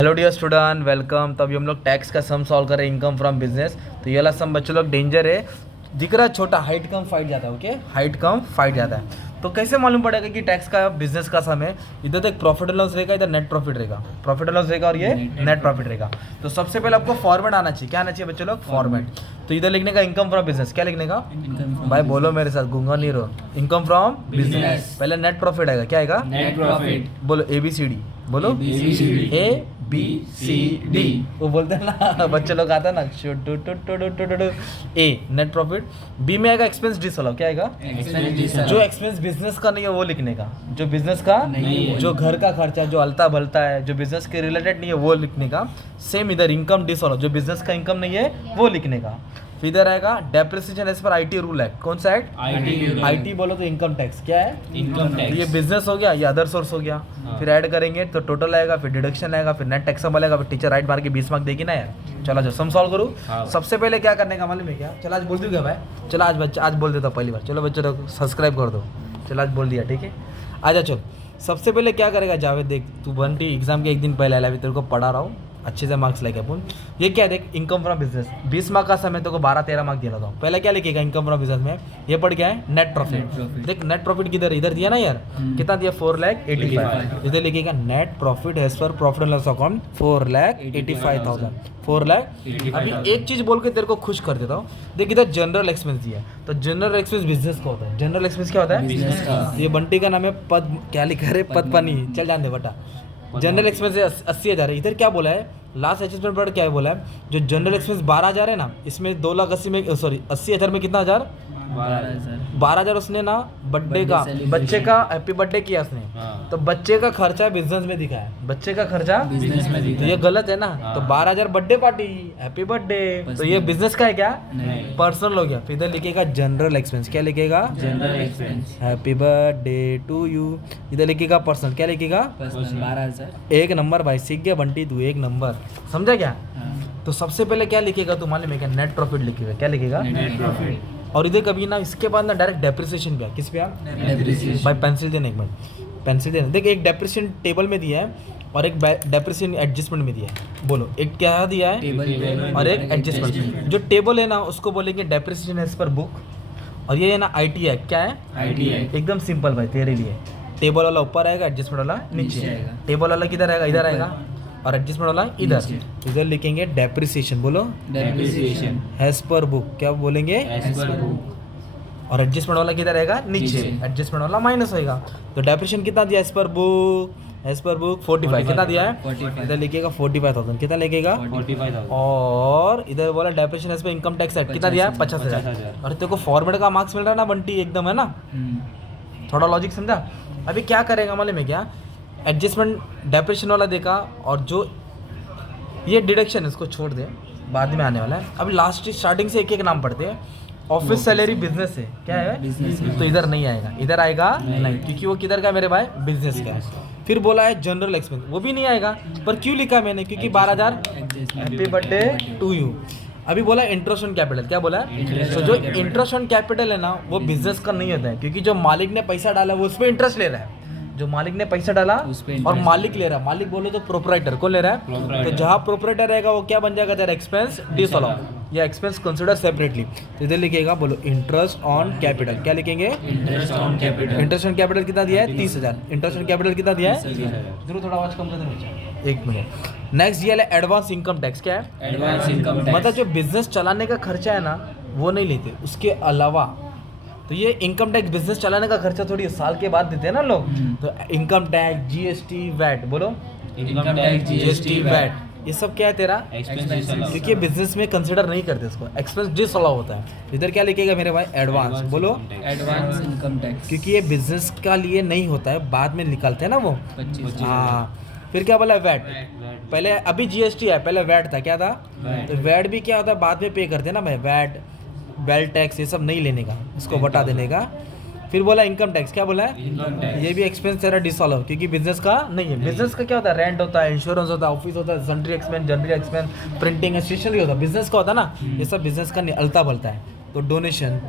Hello dear student, welcome. तो अभी हम लोग टैक्स का सम सॉल्व कर रहे हैं, इनकम फ्रॉम बिजनेस। तो ये वाला सम बच्चों लोग डेंजर है, दिख रहा है छोटा, हाइट कम फाइट जाता है। ओके, हाइट कम फाइट जाता है। तो कैसे मालूम पड़ेगा कि टैक्स का बिजनेस का सम है? इधर तो एक प्रॉफिट एंड लॉस रहेगा, इधर नेट प्रॉफिट रहेगा, प्रॉफिट एंड लॉस रहेगा और ये नेट प्रॉफिट रहेगा। तो सबसे पहले आपको फॉर्मेट आना चाहिए। क्या आना चाहिए बच्चों लोग? फॉर्मेट। तो इधर लिखने का इनकम फ्रॉम बिजनेस, क्या लिखने का भाई? बोलो मेरे साथ, गूंगा नहीं रहो। इनकम फ्रॉम बिजनेस, पहले नेट प्रॉफिट आएगा। क्या आएगा? Net profit. बोलो ABCD, बोलो ABCD। वो बोलते हैं ना बच्चे लोग, आता है ना, ए नेट प्रॉफिट। बी में आएगा एक्सपेंस डिसअलाउ। क्या आएगा? जो एक्सपेंस बिजनेस का नहीं है वो लिखने का, जो बिजनेस का नहीं है, जो घर का खर्चा, जो अलता भलता है, जो बिजनेस के रिलेटेड नहीं है वो लिखने का। सेम इधर इनकम डिसअलाउ, जो बिजनेस का इनकम नहीं है वो लिखने का। फिर इधर आएगा depreciation as per IT rule act. कौन सा एक्ट? IT बोलो तो इनकम टैक्स। क्या है? Income tax. ये बिजनेस हो गया, ये अदर सोर्स हो गया। फिर ऐड करेंगे तो टोटल आएगा, फिर डिडक्शन आएगा, फिर नेट टैक्सेबल आएगा, फिर टीचर राइट मार के 20 मार्क देगी ना यार। चलो जो सम सॉल्व करूँ, सबसे पहले क्या करने का मालूम है क्या? चलो आज बोल दूँ क्या भाई? चलो आज बच्चा आज बोल देता हूँ पहली बार। चलो बच्चों लोग सब्सक्राइब कर दो। चलो आज बोल दिया, ठीक है। आजा चल, सबसे पहले क्या करेगा जावेद? देख तू बंटी एग्जाम के एक दिन पहले आया, अभी तेरे को पढ़ा रहा हूँ अच्छे से, मार्क्स लेके अपन। ये क्या देख, इनकम फ्रॉम बिजनेस 20 मार्क का समय तो को 12-13 मार्क दिया था। पहले क्या लिखेगा इनकम फ्रॉम बिजनेस में? ये पढ़ क्या है? Net profit. देख नेट प्रॉफिट किधर है? इधर दिया ना यार। कितना दिया? 4,85,000। इधर लिखेगा net profit as per profit and loss account 4,85,000। 4 lakh. अभी एक चीज बोल के तेरे को खुश कर देता हूँ। देख इधर जनरल एक्सपेंस दिया है, तो जनरल एक्सपेंस बिजनेस का होता है। जनरल एक्सपेंस क्या होता है? बिजनेस का। ये बंटी का नाम है पद, क्या लिखा है? पद पानी। चल जान दे बेटा। जनरल एक्सपेंस 80,000 है। इधर क्या बोला है? लास्ट एडजस्टमेंट पर क्या है बोला है? जो जनरल एक्सपेंस 12,000 है ना, इसमें 2,80,000 में, सॉरी 80,000 में कितना हजार? 12,000 उसने ना बर्थडे का, बच्चे का हैप्पी बर्थडे किया उसने। तो बच्चे का खर्चा बिजनेस में दिखा है, बच्चे का खर्चा बिजनेस में दिखा। तो ये गलत है ना। तो 12,000 बर्थडे पार्टी, हैप्पी बर्थडे, तो ये बिजनेस का है क्या? पर्सनल हो गया। फिर इधर लिखेगा जनरल एक्सपेंस। क्या लिखेगा? General expense. Happy birthday to you. इधर लिखेगा पर्सनल। क्या लिखेगा? 12,000। एक नंबर भाई, सीख गया बंटी तू, एक नंबर। समझा क्या? तो सबसे पहले क्या लिखेगा तू मालूम है क्या? नेट प्रॉफिट लिखेगा। क्या लिखेगा? Net profit. और इधर कभी ना इसके बाद ना डायरेक्ट डेप्रिसिएशन पे आ। किस पे आ? डेप्रिसिएशन। भाई पेंसिल देना, एक मिनट पेंसिल देना। देख एक डेप्रिसिएशन टेबल में दिया है और एक डेप्रिसिएशन एडजस्टमेंट में दिया है। बोलो एक क्या दिया है? टेबल और एक एडजस्टमेंट। जो टेबल है ना उसको बोलेंगे डेप्रिसिएशन एज पर बुक, और ये है ना IT एक्ट। क्या है? IT act. एकदम सिंपल भाई तेरे लिए। टेबल वाला ऊपर आएगा, एडजस्टमेंट वाला नीचे आएगा। टेबल वाला किधर आएगा? इधर आएगा, और एडजस्टमेंट वाला इधर। इधर लिखेंगे डेप्रिसिएशन। बोलो डेप्रिसिएशन एज पर बुक। क्या बोलेंगे? As per book. और एडजस्टमेंट वाला किधर रहेगा? नीचे। एडजस्टमेंट वाला माइनस होएगा। तो डेप्रिसिएशन कितना दिया? As per book, as per book 45। कितना दिया है? 45। इधर लिखेगा 45,000। कितना लिखेगा? 45,000। और इधर बोला depreciation as per income tax act कितना दिया है? 50,000। और तेरे को फॉर्मेट का मार्क्स मिल रहा है ना बंटी, एकदम है ना। थोड़ा लॉजिक समझा? अभी क्या करेगा मालूम है क्या? एडजस्टमेंट डेप्रिसिएशन वाला देखा, और जो ये डिडक्शन इसको छोड़ दे, बाद में आने वाला है। अभी लास्ट स्टार्टिंग से एक एक नाम पढ़ते हैं। ऑफिस सैलरी बिजनेस है। क्या है? बिजनेस। तो इधर नहीं आएगा, इधर आएगा नहीं, क्योंकि वो किधर का है मेरे भाई? बिजनेस का है। फिर बोला है जनरल एक्सपेंस, वो भी नहीं आएगा। पर क्यों लिखा मैंने? क्योंकि 12,000 हैप्पी बर्थडे टू यू। अभी बोला इंटरेस्ट ऑन कैपिटल। क्या बोला है? तो जो इंटरेस्ट ऑन कैपिटल है ना वो बिजनेस का नहीं होता है, क्योंकि जो मालिक ने पैसा डाला वो उस पर इंटरेस्ट ले रहा है। जो मालिक ने पैसा डाला और मालिक ले रहा है, मालिक बोलो तो प्रोपराइटर। कौन ले रहा है? तो जहाँ प्रोपराइटर रहेगा वो क्या बन जाएगा तेरा? एक्सपेंस डिसअलाउ या एक्सपेंस कंसिडर सेपरेटली। तो इधर लिखेगा, बोलो इंटरेस्ट ऑन कैपिटल। क्या लिखेंगे? Interest on capital. Interest on capital कितना दिया है? 30,000। इंटरेस्ट ऑन कैपिटल कितना दिया है? जरूर थोड़ा आवाज कम कर दो, एक मिनट। नेक्स्ट ये एडवांस इनकम टैक्स। क्या है? Advance income tax. मतलब जो बिजनेस चलाने का खर्चा है ना वो नहीं लेते, उसके अलावा। तो ये इनकम टैक्स बिजनेस चलाने का खर्चा थोड़ी साल के बाद देते हैं ना लोग। तो इनकम टैक्स, GST, वैट। बोलो इनकम टैक्स, GST, वैट, ये सब क्या है तेरा? एक्सपेंस। क्योंकि ये बिजनेस में कंसिडर नहीं करते इसको, एक्सपेंस डिसअलाउ होता है। इधर क्या लिखेगा मेरे भाई? एडवांस। बोलो एडवांस इनकम टैक्स, क्योंकि ये बिजनेस का लिए नहीं होता है, बाद में निकालते हैं ना वो। हाँ। फिर क्या बोला? वैट। पहले अभी GST है, पहले वैट था। क्या था? तो वैट भी क्या होता है? बाद में पे करते हैं ना भाई। वैट, वेल टैक्स, ये सब नहीं लेने का, इसको बता देने का। फिर बोला इनकम टैक्स। क्या बोला है? Income tax. ये भी एक्सपेंस तेरा डिसॉल्व, क्योंकि बिजनेस का नहीं है। बिजनेस का क्या होता है? रेंट होता है, इंश्योरेंस होता है, ऑफिस होता है, sundry expense, general expense, printing, stationery होता है। बिजनेस का होता है ना, ये सब बिजनेस का अलता भलता है। तो डोनेशन।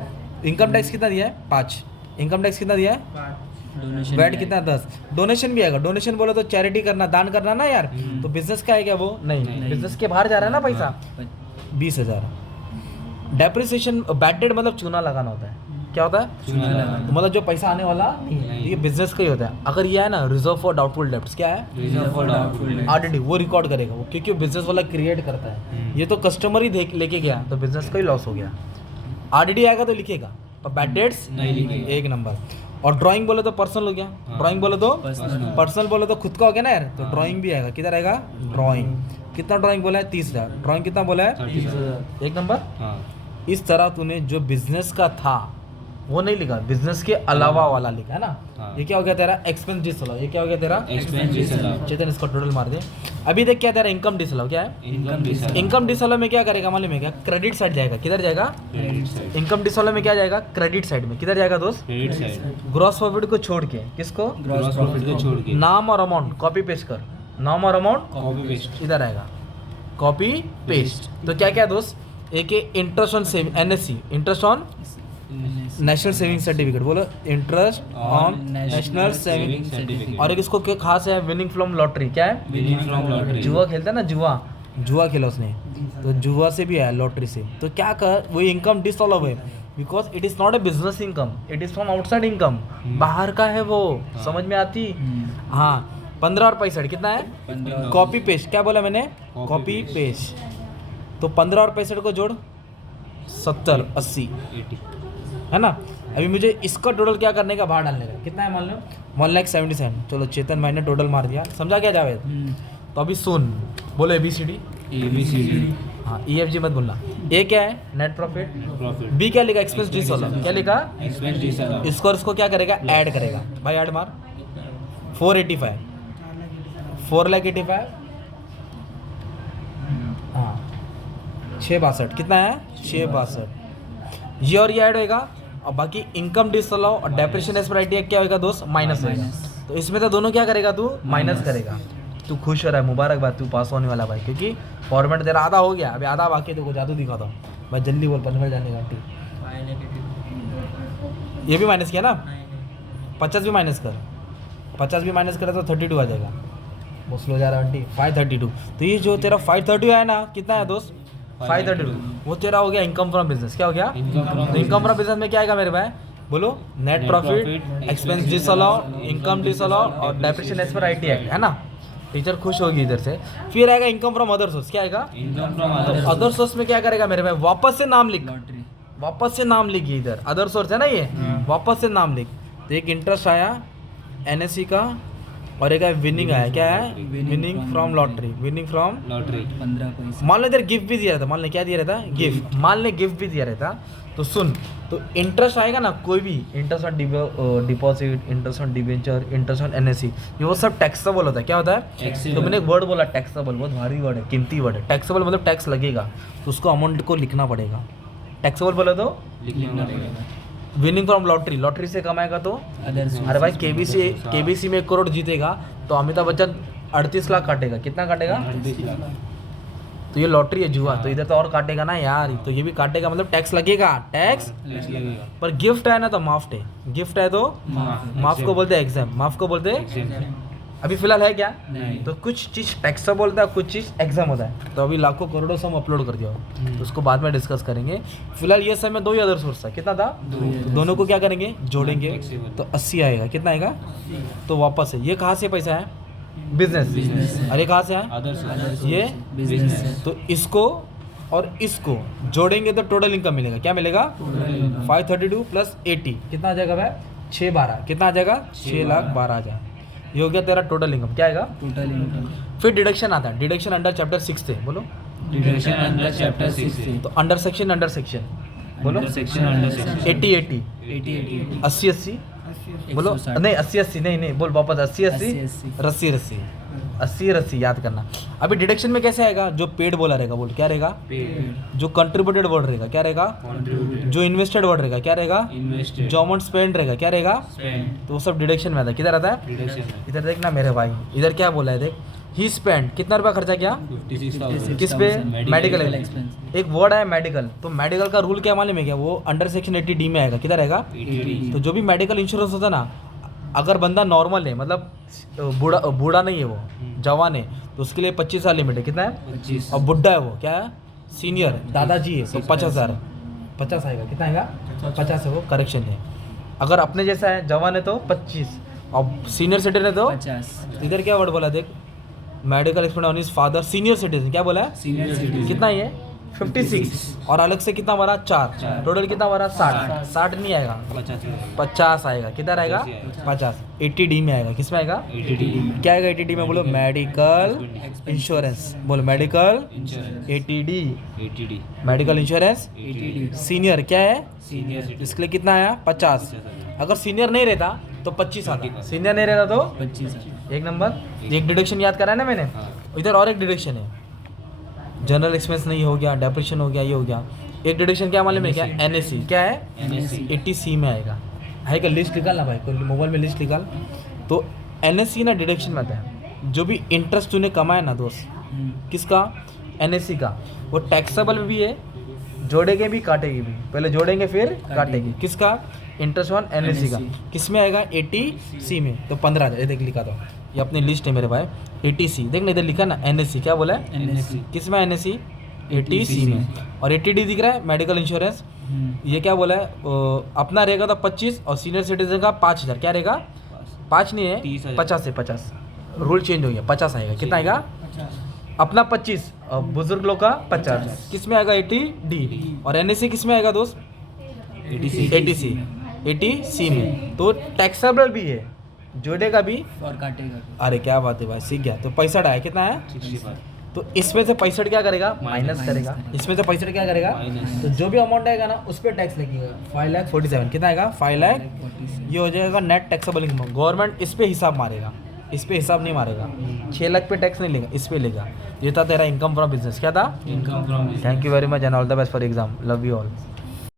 इनकम टैक्स कितना दिया है? 5। इनकम टैक्स कितना दिया है? वैट कितना 10, डोनेशन भी आएगा। डोनेशन बोलो तो चैरिटी करना, दान करना ना यार, तो बिजनेस का है क्या वो? नहीं, बिजनेस के बाहर जा रहा है ना पैसा। 20,000। डेप्रिसिएशन, बैड डेट मतलब चूना लगाना होता है। क्या होता है? तो मतलब जो पैसा आने वाला ये बिजनेस का ही होता है। अगर ये है ना रिजर्व फॉर डाउटफुल डेब्ट्स, क्या है? रिजर्व फॉर डाउटफुल आरडीडी, वो रिकॉर्ड करेगा वो, क्योंकि बिजनेस वाला क्रिएट करता है। ये तो कस्टमर ही देख लेके गया तो बिजनेस का ही लॉस हो गया। आरडीडी आएगा तो लिखेगा, पर बैड डेट्स नहीं लिखेगा। एक नंबर। और ड्राइंग बोले तो पर्सनल हो गया, ड्राइंग बोले तो पर्सनल बोले तो खुद का हो गया ना यार, तो ड्राइंग भी आएगा। किधर आएगा? ड्राइंग। कितना ड्राइंग बोला है? 30,000। ड्राइंग कितना बोला है? 30,000। एक नंबर। हाँ। इस तरह तूने जो बिजनेस का था वो नहीं लिखा, बिजनेस के अलावा वाला लिखा है ना। हाँ। ये क्या हो गया तेरा? Expense disallow. ये क्या हो गया तेरा? Expense disallow. चेतन इसका टोटल मार दे। अभी देख क्या तेरा इनकम डिसअलाउ क्या है? Income disallow. इनकम डिसअलाउ में क्या करेगा मालूम है क्या? क्रेडिट साइड जाएगा। किधर जाएगा? Credit side. इनकम डिसअलाउ में क्या जाएगा? क्रेडिट साइड में। किधर जाएगा दोस्त? Credit side. ग्रॉस प्रॉफिट को छोड़ के। किसको? ग्रॉस प्रॉफिट को छोड़ के नाम और अमाउंट कॉपी पेस्ट कर। नाम और अमाउंट कॉपी पेस्ट। इधर आएगा, कॉपी पेस्ट। तो क्या क्या दोस्त? एक interest on saving, NSC, interest on national saving certificate. बोलो interest on national saving certificate. और एक इसको क्या खास है? Winning from lottery. क्या है? Winning from lottery. जुआ खेलता है ना, जुआ खेला उसने, तो जुआ से भी आया, लॉटरी से। तो क्या कर, वो इनकम डिसअलाउ है because it is not a business income, it is from outside income, बाहर का है वो। समझ में आती? हाँ। 15 और 65 कितना है? 15। Copy paste. क्या बोला मैंने? Copy paste. तो 15 और 65 को जोड़, 70, 80 80। है ना। अभी मुझे इसका टोटल क्या करने का, बाहर डालने का। कितना है मान लो? 1,77,000। चलो चेतन भाई ने टोटल मार दिया, समझा क्या जावेद? तो अभी सुन, बोलो ABCD। ABCD। हाँ, EFG मत बोलना। ए क्या है? Net profit. प्रॉफिट। बी क्या लिखा? Expense disallow. क्या लिखा? Expense disallow. इसको और इसको क्या करेगा? ऐड करेगा। भाई ऐड मार। 485, 4,85,000। हाँ, 662। कितना है? 662। ये और ये ऐड होएगा, और बाकी इनकम डिसअलाउ और डेप्रिसिएशन एज पर ITI क्या होगा दोस्त? माइनस होएगा। तो इसमें तो दोनों क्या करेगा तू? माइनस करेगा। तू खुश हो रहा है, मुबारकबाद, तू पास होने वाला भाई, क्योंकि फॉर्मेट तेरा आधा हो गया, अभी आधा बाकी है। देखो जादू दिखाता हूँ भाई, जल्दी बोल, पनवेल जाने का। ठीक, ये भी माइनस किया ना? 50 भी माइनस कर, 50 भी माइनस करे तो 32 आ जाएगा। बहुत स्लो जा रहा है आंटी। 532। तो ये जो तेरा 532 है ना, कितना है दोस्त? 532। वो तेरा हो गया इनकम फ्रॉम बिजनेस। क्या हो गया? तो इनकम फ्रॉम बिजनेस में क्या आएगा मेरे भाई? बोलो net profit, expense disallow, income disallow और depreciation as per ITI act, है ना। टीचर खुश होगी इधर से। फिर आएगा इनकम फ्रॉम अदर सोर्स। क्या आएगा? इनकम फ्रॉम तो अदर सोर्स में क्या करेगा मेरे भाई? वापस से नाम लिख, वापस से नाम लिखिए। इधर अदर सोर्स है ना, ये वापस से नाम लिख। तो एक इंटरेस्ट आया NSE का, और एक विनिंग आया। क्या है? Winning from lottery. Winning from lottery. 15 पैसे। मान ले इधर गिफ्ट भी दिया रहता, मान ले क्या दिया रहता? गिफ्ट। मान ले गिफ्ट भी दिया रहता, तो सुन, तो इंटरेस्ट आएगा ना, कोई भी interest on deposit, interest on debenture, interest on NSE, ये वो सब टैक्सेबल होता है। क्या होता है? Taxable। तो मैंने एक वर्ड बोला टैक्सेबल, बहुत भारी वर्ड है, कीमती वर्ड है। टैक्सेबल मतलब टैक्स लगेगा, तो उसको अमाउंट को लिखना पड़ेगा। टैक्सेबल बोले तो लिखना पड़ेगा। विनिंग फ्रॉम लॉटरी, लॉटरी से कमाएगा तो अदर अरे भाई KBC में 1 करोड़ जीतेगा तो अमिताभ बच्चन 38 लाख काटेगा। कितना काटेगा? 38 लाख। तो ये लॉटरी है, जुआ, तो इधर तो और काटेगा ना यार, तो ये भी काटेगा, मतलब टैक्स लगेगा। टैक्स लगेगा। पर गिफ्ट है ना तो माफ्ट है। गिफ्ट है तो माफ को बोलते हैं एग्जाम, माफ को बोलते हैं। अभी फिलहाल है क्या? नहीं। तो कुछ चीज़ टैक्स बोलता है, कुछ चीज़ एग्जाम होता है। तो अभी लाखों करोड़ों सम अपलोड कर दिया हो, तो उसको बाद में डिस्कस करेंगे। फिलहाल ये समय 2 ही अदर सोर्स था। कितना था? तो दोनों को क्या करेंगे? जोड़ेंगे, तो 80 आएगा। कितना आएगा? तो वापस है। ये कहाँ से पैसा है? बिजनेस। अरे कहाँ से है? Other source. ये बिजनेस से। तो इसको और इसको जोड़ेंगे तो टोटल इनकम मिलेगा। क्या मिलेगा? 532 प्लस 80 कितना आ जाएगा भाई? 612। कितना आ जाएगा? 6,12,000। ये हो गया तेरा टोटल इनकम। क्या आएगा? Total income. फिर डिडक्शन आता है। डिडक्शन अंडर चैप्टर 6 थे, बोलो। डिडक्शन अंडर चैप्टर 6 से। तो अंडर सेक्शन बोलो। अंडर सेक्शन 80 80 80 80 80 बोलो। 160। नहीं 80 80 नहीं बोल वापस। 80 80 रस्सी रस्सी 80 रस्सी याद करना। अभी डिडक्शन में कैसे आएगा? जो पेड बोला रहेगा, बोल क्या रहेगा? जो कंट्रीब्यूटेड वर्ड रहेगा, क्या रहेगा? कंट्रीब्यूटेड। जो इन्वेस्टेड वर्ड रहेगा, क्या रहेगा? इन्वेस्टेड। जो अमाउंट स्पेंड रहेगा, क्या रहेगा? स्पेंड। तो वो सब डिडक्शन में आता है। किधर आता है? डिडक्शन है। इधर देखना मेरे भाई, इधर क्या बोला है देख। ही स्पेंड कितना रुपया खर्चा किया? 56,000। किस पे? मेडिकल Medical है। expense। एक वर्ड है मेडिकल, तो मेडिकल का रूल क्या मालूम है क्या? वो अंडर सेक्शन 80D में आएगा। किधर आएगा? 80। तो जो भी मेडिकल इंश्योरेंस होता है ना, अगर बंदा नॉर्मल है मतलब बूढ़ा नहीं है वो, जवान है, तो उसके लिए 25 साल लिमिट है। कितना है? 25। और बुढ़ा है वो, क्या है, सीनियर दादाजी है, तो 50,000 50 आएगा। कितना आएगा? 50 है वो, करेक्शन है। अगर अपने जैसा है, जवान है तो 25, और सीनियर सिटीजन है तो 50 इधर क्या वर्ड बोला देख, medical expense on his father senior citizen, क्या बोला है? सीनियर सिटीजन कितना ये 56, और अलग से कितना भरा? 4, टोटल कितना भरा? 60 नहीं आएगा, 50 आएगा। किधर आएगा? 50 80D में आएगा। किस में आएगा? क्या आएगा 80D में? बोलो मेडिकल इंश्योरेंस, बोलो medical 80D medical insurance senior क्या है? सीनियर इसके लिए कितना आया? 50। अगर सीनियर नहीं रहता तो 25 आता, सीनियर नहीं रहता तो 25 एक नंबर। एक डिडक्शन याद करा है ना मैंने, इधर और एक डिडक्शन है, जनरल एक्सपेंस नहीं हो गया, डेप्रेशन हो गया, ये हो गया। एक डिडक्शन क्या मालूम है क्या? NSC क्या है? NSC 80C में आएगा। है क्या? लिस्ट निकाल ना भाई, कोई मोबाइल में लिस्ट निकाल। तो NSC ना डिडक्शन में आता है, जो भी इंटरेस्ट तूने कमाया ना दोस्त, किसका? NSC का, वो टैक्सेबल भी है, जोड़ेंगे भी काटेगी भी, पहले जोड़ेंगे फिर काटेगी। किसका? इंटरेस्ट ऑन NSC का। किस में आएगा? 80C में, तो 15,000। ये देख लिखा था, ये अपनी लिस्ट है मेरे भाई। 80C देख ना, इधर लिखा ना NSC, क्या बोला है? NSC किस में? NSC 80C में। और 80D दिख रहा है मेडिकल इंश्योरेंस, ये क्या बोला है? अपना रहेगा तो 25, और सीनियर सिटीजन का 5,000। क्या रहेगा? 5 नहीं है, 30,000। 50 है, 50 रूल चेंज हो गया, 50 आएगा। कितना आएगा? अपना 25 और बुजुर्ग लोग का 50। किस में आएगा? 80D। और NSC किस में आएगा दोस्त? 80C में। तो टैक्सेबल भी है, जोड़ेगा भी और काटेगा भी। अरे क्या बात है भाई, सीख गया। तो 65 आया, कितना है? 65 तो इसमें से 65 क्या करेगा? माइनस करेगा। इसमें से 65 क्या करेगा? माइनस। तो जो भी अमाउंट आएगा ना उस पर टैक्स लगेगा। 5,47,000 कितना आएगा? 5,47,000 ये हो जाएगा नेट टैक्सेबल इनकम। गवर्नमेंट इस पे हिसाब मारेगा, इस पे हिसाब नहीं मारेगा। 6 लाख पे टैक्स नहीं लेगा, इस पे लेगा। ये था तेरा इनकम फ्रॉम बिजनेस। क्या था? Income from thank you very much and all the best for exam. Love you all.